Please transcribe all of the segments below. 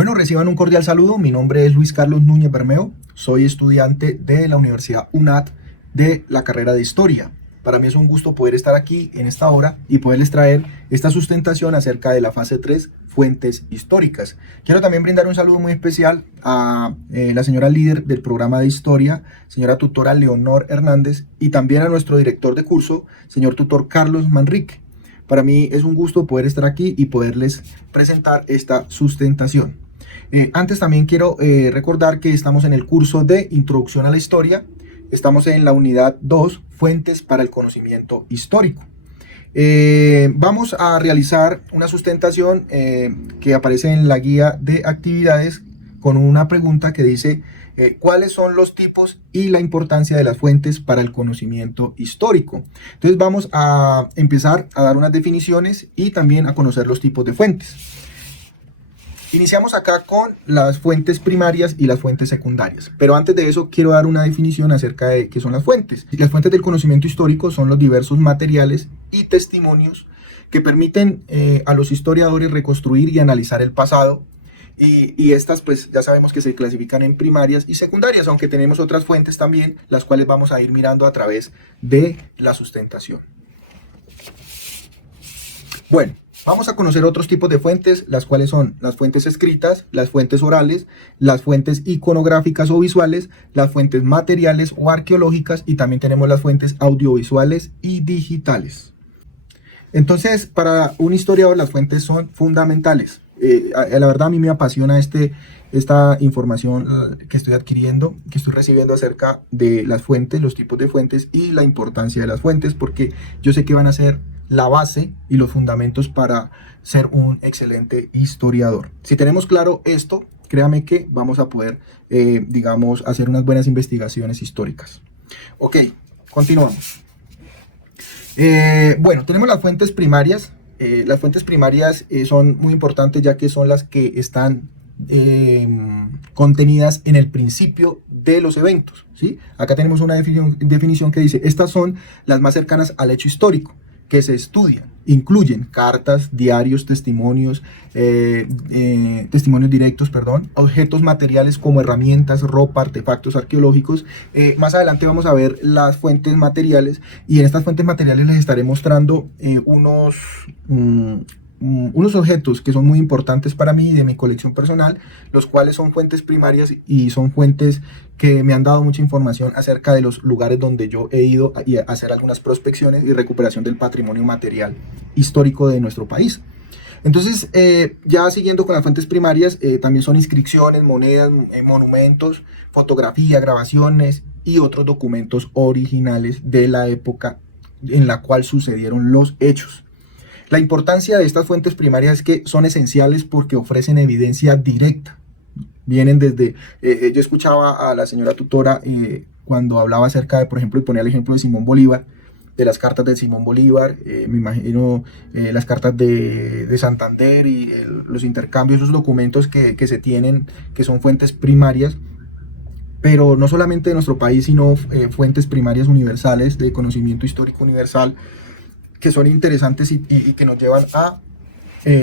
Bueno, reciban un cordial saludo. Mi nombre es Luis Carlos Núñez Bermeo. Soy estudiante de la Universidad UNAT de la carrera de Historia. Para mí es un gusto poder estar aquí en esta hora y poderles traer esta sustentación acerca de la fase 3, fuentes históricas. Quiero también brindar un saludo muy especial a la señora líder del programa de historia, señora tutora Leonor Hernández, y también a nuestro director de curso, señor tutor Carlos Manrique. Para mí es un gusto poder estar aquí y poderles presentar esta sustentación. Antes también quiero recordar que estamos en el curso de Introducción a la Historia. Estamos en la unidad 2, Fuentes para el Conocimiento Histórico. Vamos a realizar una sustentación que aparece en la guía de actividades con una pregunta que dice ¿cuáles son los tipos y la importancia de las fuentes para el conocimiento histórico? Entonces vamos a empezar a dar unas definiciones y también a conocer los tipos de fuentes. Iniciamos acá con las fuentes primarias y las fuentes secundarias, pero antes de eso quiero dar una definición acerca de qué son las fuentes. Las fuentes del conocimiento histórico son los diversos materiales y testimonios que permiten a los historiadores reconstruir y analizar el pasado, y estas pues ya sabemos que se clasifican en primarias y secundarias, aunque tenemos otras fuentes también, las cuales vamos a ir mirando a través de la sustentación. Bueno, vamos a conocer otros tipos de fuentes, las cuales son las fuentes escritas, las fuentes orales, las fuentes iconográficas o visuales, las fuentes materiales o arqueológicas, y también tenemos las fuentes audiovisuales y digitales. Entonces, para un historiador las fuentes son fundamentales. La verdad a mí me apasiona esta información que estoy adquiriendo, que estoy recibiendo acerca de las fuentes, los tipos de fuentes y la importancia de las fuentes, porque yo sé que van a ser la base y los fundamentos para ser un excelente historiador. Si tenemos claro esto, créame que vamos a poder, digamos, hacer unas buenas investigaciones históricas. Ok, continuamos. Bueno, tenemos las fuentes primarias. Las fuentes primarias son muy importantes, ya que son las que están contenidas en el principio de los eventos, ¿sí? Acá tenemos una definición que dice: estas son las más cercanas al hecho histórico que se estudian. Incluyen cartas, diarios, testimonios, testimonios directos, objetos materiales como herramientas, ropa, artefactos arqueológicos. Más adelante vamos a ver las fuentes materiales, y en estas fuentes materiales les estaré mostrando unos objetos que son muy importantes para mí y de mi colección personal, los cuales son fuentes primarias y son fuentes que me han dado mucha información acerca de los lugares donde yo he ido a hacer algunas prospecciones y recuperación del patrimonio material histórico de nuestro país. Entonces, ya siguiendo con las fuentes primarias, también son inscripciones, monedas, monumentos, fotografía, grabaciones y otros documentos originales de la época en la cual sucedieron los hechos. La importancia de estas fuentes primarias es que son esenciales porque ofrecen evidencia directa. Vienen desde, yo escuchaba a la señora tutora cuando hablaba acerca de, por ejemplo, y ponía el ejemplo de Simón Bolívar, de las cartas de Simón Bolívar, me imagino las cartas de Santander y los intercambios, esos documentos que se tienen, que son fuentes primarias, pero no solamente de nuestro país, sino fuentes primarias universales, de conocimiento histórico universal, que son interesantes y que nos llevan a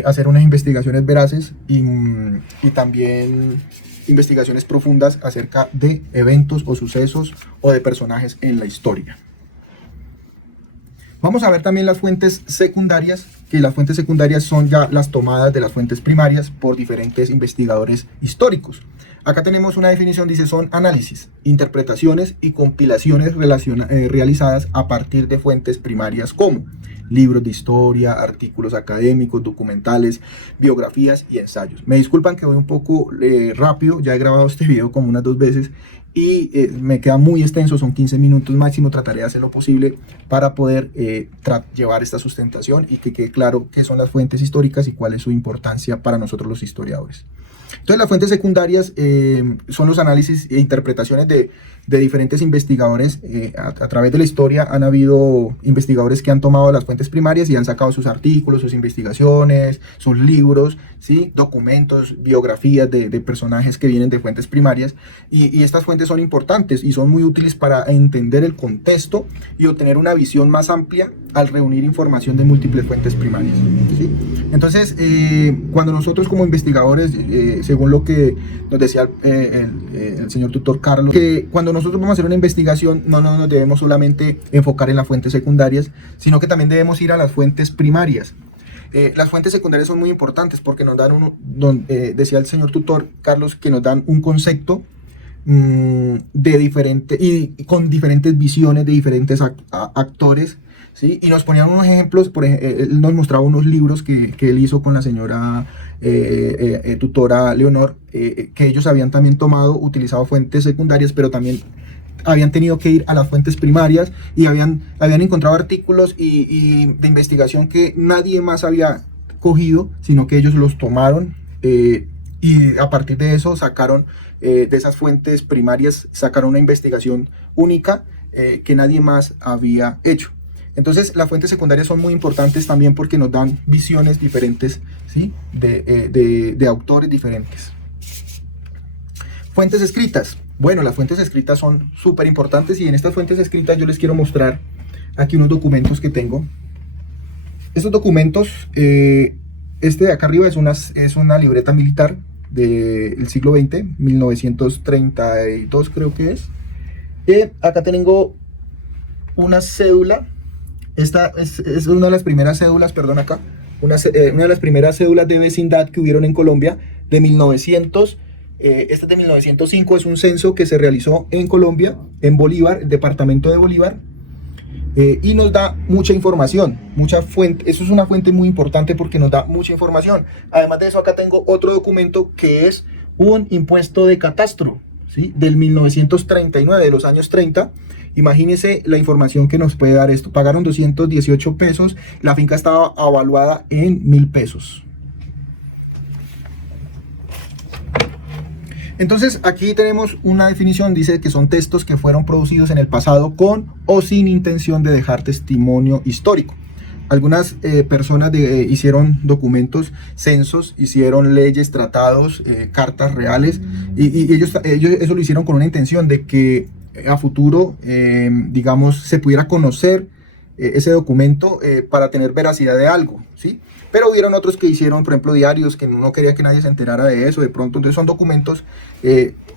hacer unas investigaciones veraces y también investigaciones profundas acerca de eventos o sucesos o de personajes en la historia. Vamos a ver también las fuentes secundarias, que las fuentes secundarias son ya las tomadas de las fuentes primarias por diferentes investigadores históricos. Acá tenemos una definición, dice: son análisis, interpretaciones y compilaciones realizadas a partir de fuentes primarias como libros de historia, artículos académicos, documentales, biografías y ensayos. Me disculpan que voy un poco rápido, ya he grabado este video como unas 2 veces y me queda muy extenso, son 15 minutos máximo. Trataré de hacer lo posible para poder llevar esta sustentación y que quede claro qué son las fuentes históricas y cuál es su importancia para nosotros los historiadores. Entonces, las fuentes secundarias son los análisis e interpretaciones de diferentes investigadores. A través de la historia han habido investigadores que han tomado las fuentes primarias y han sacado sus artículos, sus investigaciones, sus libros, ¿sí? Documentos, biografías de personajes que vienen de fuentes primarias, y estas fuentes son importantes y son muy útiles para entender el contexto y obtener una visión más amplia al reunir información de múltiples fuentes primarias, ¿sí? Entonces, cuando nosotros como investigadores según lo que nos decía el señor tutor Carlos, que cuando nosotros vamos a hacer una investigación no nos debemos solamente enfocar en las fuentes secundarias, sino que también debemos ir a las fuentes primarias. Las fuentes secundarias son muy importantes porque nos dan, decía el señor tutor Carlos, que nos dan un concepto de diferente, y con diferentes visiones de diferentes actores, ¿sí? Y nos ponían unos ejemplos, él nos mostraba unos libros que él hizo con la señora tutora Leonor, que ellos habían también utilizado fuentes secundarias, pero también habían tenido que ir a las fuentes primarias y habían encontrado artículos y de investigación que nadie más había cogido, sino que ellos los tomaron y a partir de eso sacaron, de esas fuentes primarias, sacaron una investigación única que nadie más había hecho. Entonces las fuentes secundarias son muy importantes también porque nos dan visiones diferentes, ¿sí? de autores diferentes. Fuentes escritas. Bueno, las fuentes escritas son súper importantes y en estas fuentes escritas yo les quiero mostrar aquí unos documentos que tengo. Estos documentos, este de acá arriba es una libreta militar del siglo XX, 1932 creo que es. Acá tengo una cédula. Esta es una de las primeras cédulas, perdón, acá, una de las primeras cédulas de vecindad que hubieron en Colombia, de 1900, esta es de 1905, es un censo que se realizó en Colombia, en Bolívar, el departamento de Bolívar, y nos da mucha información, mucha fuente. Eso es una fuente muy importante porque nos da mucha información. Además de eso, acá tengo otro documento que es un impuesto de catastro, ¿sí? Del 1939, de los años 30. Imagínense la información que nos puede dar esto. Pagaron 218 pesos, la finca estaba avaluada en 1000 pesos. Entonces aquí tenemos una definición, dice que son textos que fueron producidos en el pasado con o sin intención de dejar testimonio histórico. Algunas personas hicieron documentos, censos, hicieron leyes, tratados, cartas reales, y ellos eso lo hicieron con una intención de que a futuro, digamos, se pudiera conocer ese documento para tener veracidad de algo, ¿sí? Pero hubieron otros que hicieron, por ejemplo, diarios, que no quería que nadie se enterara de eso, de pronto. Entonces son documentos,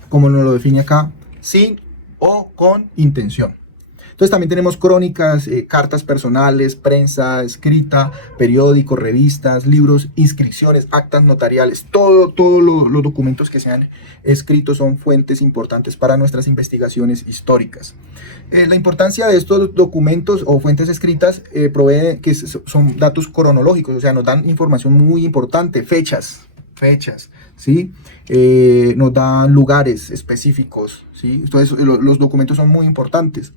como nos lo define acá, sin o con intención. Entonces también tenemos crónicas, cartas personales, prensa escrita, periódicos, revistas, libros, inscripciones, actas notariales. Todos los documentos que se han escrito son fuentes importantes para nuestras investigaciones históricas. La importancia de estos documentos o fuentes escritas provee que son datos cronológicos, o sea, nos dan información muy importante, fechas, ¿sí? Nos dan lugares específicos, ¿sí? Entonces los documentos son muy importantes.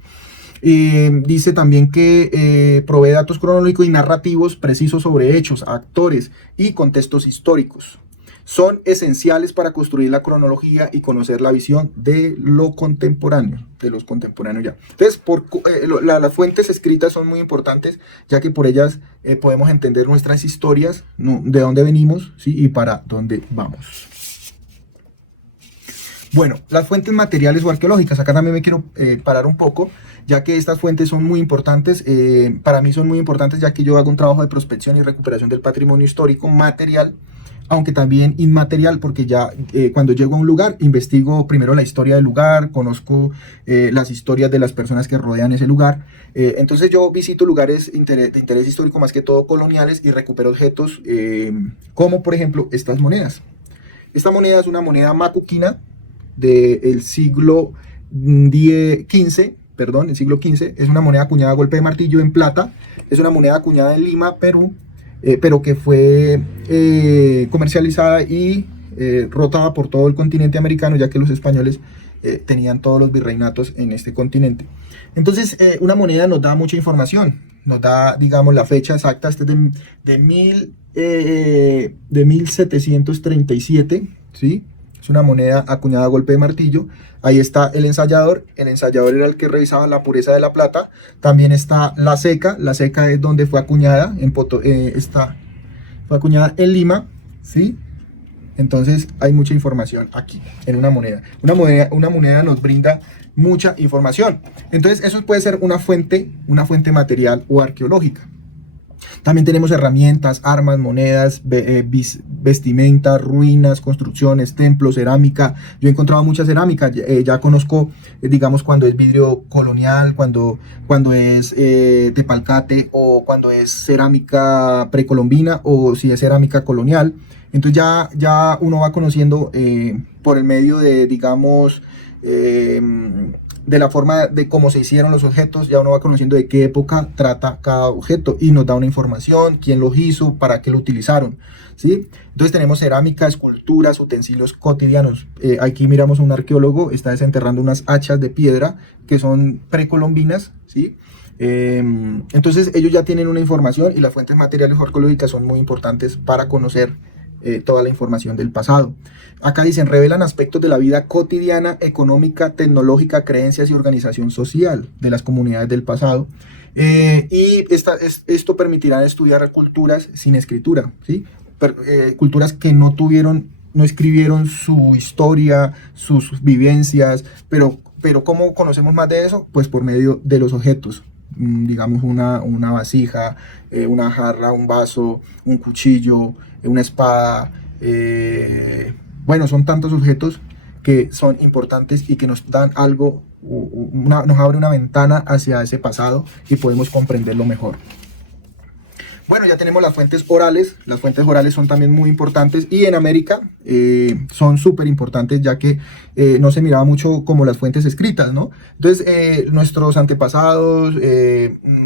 Dice también que provee datos cronológicos y narrativos precisos sobre hechos, actores y contextos históricos. Son esenciales para construir la cronología y conocer la visión de lo contemporáneo, de los contemporáneos ya. Entonces, las fuentes escritas son muy importantes, ya que por ellas podemos entender nuestras historias, ¿no? De dónde venimos, ¿sí? Y para dónde vamos. Bueno, las fuentes materiales o arqueológicas, acá también me quiero parar un poco, ya que estas fuentes son muy importantes. Para mí son muy importantes, ya que yo hago un trabajo de prospección y recuperación del patrimonio histórico material, aunque también inmaterial, porque ya cuando llego a un lugar, investigo primero la historia del lugar, conozco las historias de las personas que rodean ese lugar. Entonces yo visito lugares de interés histórico, más que todo coloniales, y recupero objetos como por ejemplo estas monedas. Esta moneda es una moneda macuquina del siglo XV, perdón, el siglo XV. Es una moneda acuñada a golpe de martillo en plata. Es una moneda acuñada en Lima, Perú, pero que fue comercializada y rotada por todo el continente americano, ya que los españoles tenían todos los virreinatos en este continente. Entonces una moneda nos da mucha información, nos da, digamos, la fecha exacta. Este es de 1737, ¿sí? Es una moneda acuñada a golpe de martillo. Ahí está el ensayador. El ensayador era el que revisaba la pureza de la plata. También está la ceca. La ceca es donde fue acuñada. Fue acuñada en Lima, ¿sí? Entonces hay mucha información aquí en una moneda. Una moneda nos brinda mucha información. Entonces eso puede ser una fuente material o arqueológica. También tenemos herramientas, armas, monedas, vestimenta, ruinas, construcciones, templos, cerámica. Yo he encontrado mucha cerámica, ya conozco, digamos, cuando es vidrio colonial, cuando es de palcate, o cuando es cerámica precolombina, o si es cerámica colonial. Entonces ya uno va conociendo por el medio de, digamos, de la forma de cómo se hicieron los objetos, ya uno va conociendo de qué época trata cada objeto y nos da una información, quién los hizo, para qué lo utilizaron, ¿sí? Entonces tenemos cerámica, esculturas, utensilios cotidianos. Aquí miramos a un arqueólogo, está desenterrando unas hachas de piedra que son precolombinas, ¿sí? Entonces ellos ya tienen una información, y las fuentes materiales o arqueológicas son muy importantes para conocer toda la información del pasado. Acá dicen, revelan aspectos de la vida cotidiana, económica, tecnológica, creencias y organización social de las comunidades del pasado. Esto permitirá estudiar culturas sin escritura, ¿sí? Culturas que no escribieron su historia, sus vivencias, pero ¿cómo conocemos más de eso? Pues por medio de los objetos. Digamos una vasija, una jarra, un vaso, un cuchillo, una espada. Bueno, son tantos objetos que son importantes y que nos dan algo, nos abre una ventana hacia ese pasado y podemos comprenderlo mejor. Bueno, ya tenemos las fuentes orales. Las fuentes orales son también muy importantes, y en América son súper importantes, ya que no se miraba mucho como las fuentes escritas, ¿no? Entonces, nuestros antepasados,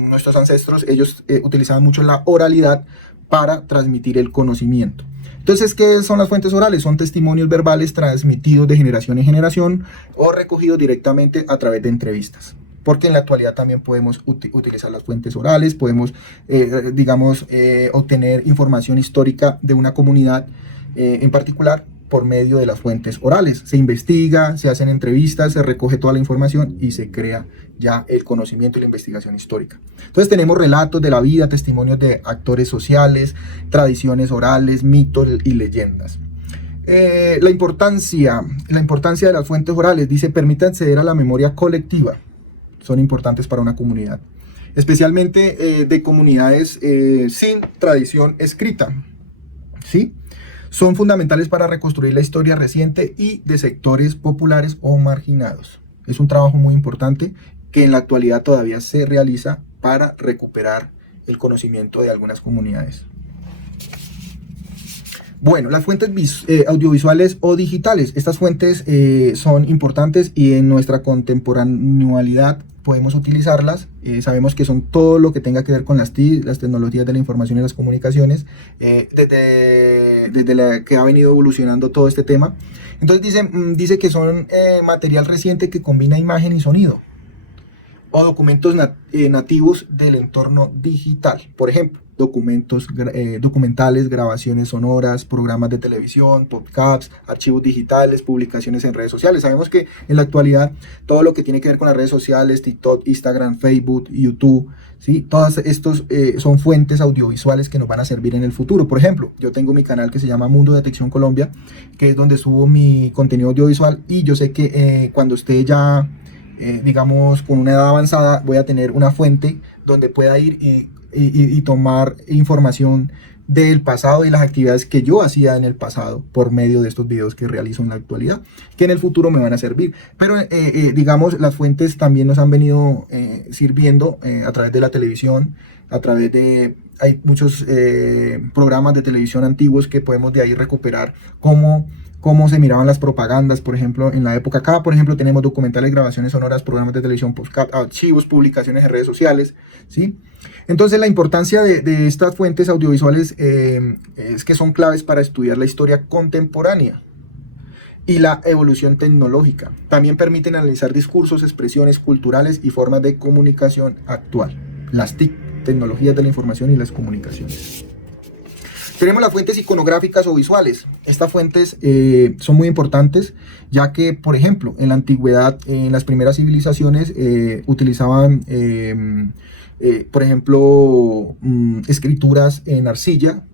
nuestros ancestros, ellos utilizaban mucho la oralidad para transmitir el conocimiento. Entonces, ¿qué son las fuentes orales? Son testimonios verbales transmitidos de generación en generación o recogidos directamente a través de entrevistas. Porque en la actualidad también podemos utilizar las fuentes orales, podemos, digamos, obtener información histórica de una comunidad en particular por medio de las fuentes orales. Se investiga, se hacen entrevistas, se recoge toda la información y se crea ya el conocimiento y la investigación histórica. Entonces tenemos relatos de la vida, testimonios de actores sociales, tradiciones orales, mitos y leyendas. La importancia de las fuentes orales, dice, permite acceder a la memoria colectiva. Son importantes para una comunidad, especialmente de comunidades sin tradición escrita, ¿sí? Son fundamentales para reconstruir la historia reciente y de sectores populares o marginados. Es un trabajo muy importante que en la actualidad todavía se realiza para recuperar el conocimiento de algunas comunidades. Bueno, las fuentes audiovisuales o digitales. Estas fuentes son importantes y en nuestra contemporaneidad podemos utilizarlas. Sabemos que son todo lo que tenga que ver con las TIC, las tecnologías de la información y las comunicaciones, desde la que ha venido evolucionando todo este tema. Entonces dice que son material reciente que combina imagen y sonido, o documentos nativos del entorno digital. Por ejemplo, documentales, grabaciones sonoras, programas de televisión, podcasts, archivos digitales, publicaciones en redes sociales. Sabemos que en la actualidad todo lo que tiene que ver con las redes sociales, TikTok, Instagram, Facebook, YouTube, ¿sí? Todas estos son fuentes audiovisuales que nos van a servir en el futuro. Por ejemplo, yo tengo mi canal que se llama Mundo Detección Colombia, que es donde subo mi contenido audiovisual, y yo sé que cuando esté ya digamos con una edad avanzada, voy a tener una fuente donde pueda ir y tomar información del pasado y las actividades que yo hacía en el pasado por medio de estos videos que realizo en la actualidad, que en el futuro me van a servir. Pero digamos, las fuentes también nos han venido sirviendo a través de la televisión, hay muchos programas de televisión antiguos que podemos de ahí recuperar cómo se miraban las propagandas, por ejemplo, en la época. Acá, por ejemplo, tenemos documentales, grabaciones sonoras, programas de televisión, podcast, archivos, publicaciones en redes sociales, ¿sí? Entonces, la importancia de estas fuentes audiovisuales es que son claves para estudiar la historia contemporánea y la evolución tecnológica. También permiten analizar discursos, expresiones culturales y formas de comunicación actual. Las TIC, tecnologías de la información y las comunicaciones. Tenemos las fuentes iconográficas o visuales. Estas fuentes son muy importantes, ya que, por ejemplo, en la antigüedad, en las primeras civilizaciones, utilizaban, por ejemplo, escrituras en arcilla,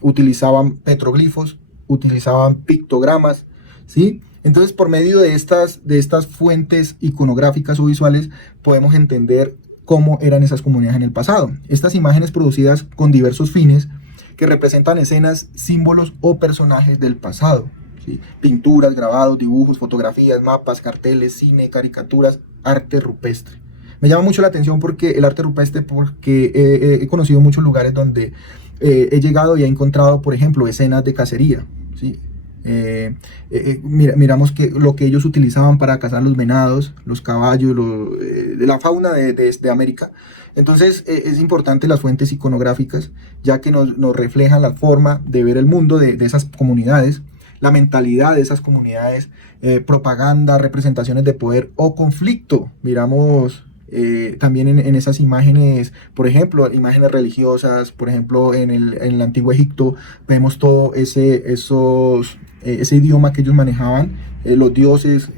utilizaban petroglifos, utilizaban pictogramas, ¿sí? Entonces, por medio de estas fuentes iconográficas o visuales, podemos entender cómo eran esas comunidades en el pasado. Estas imágenes producidas con diversos fines que representan escenas, símbolos o personajes del pasado. ¿Sí? Pinturas, grabados, dibujos, fotografías, mapas, carteles, cine, caricaturas, arte rupestre. Me llama mucho la atención porque el arte rupestre, porque he conocido muchos lugares donde he llegado y he encontrado, por ejemplo, escenas de cacería. ¿Sí? Miramos que lo que ellos utilizaban para cazar los venados, los caballos, de la fauna de América. Entonces es importante las fuentes iconográficas, ya que nos reflejan la forma de ver el mundo de esas comunidades, la mentalidad de esas comunidades, propaganda, representaciones de poder o conflicto. Miramos también en esas imágenes, por ejemplo, imágenes religiosas, por ejemplo, en el antiguo Egipto, vemos todo ese idioma que ellos manejaban, los dioses,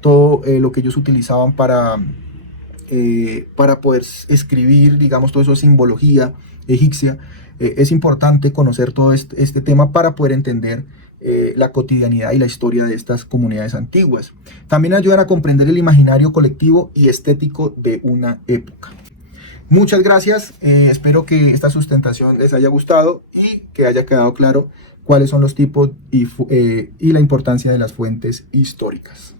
todo lo que ellos utilizaban para poder escribir, digamos, todo eso es simbología egipcia. Es importante conocer todo este tema para poder entender la cotidianidad y la historia de estas comunidades antiguas. También ayudan a comprender el imaginario colectivo y estético de una época. Muchas gracias, espero que esta sustentación les haya gustado y que haya quedado claro cuáles son los tipos y la importancia de las fuentes históricas.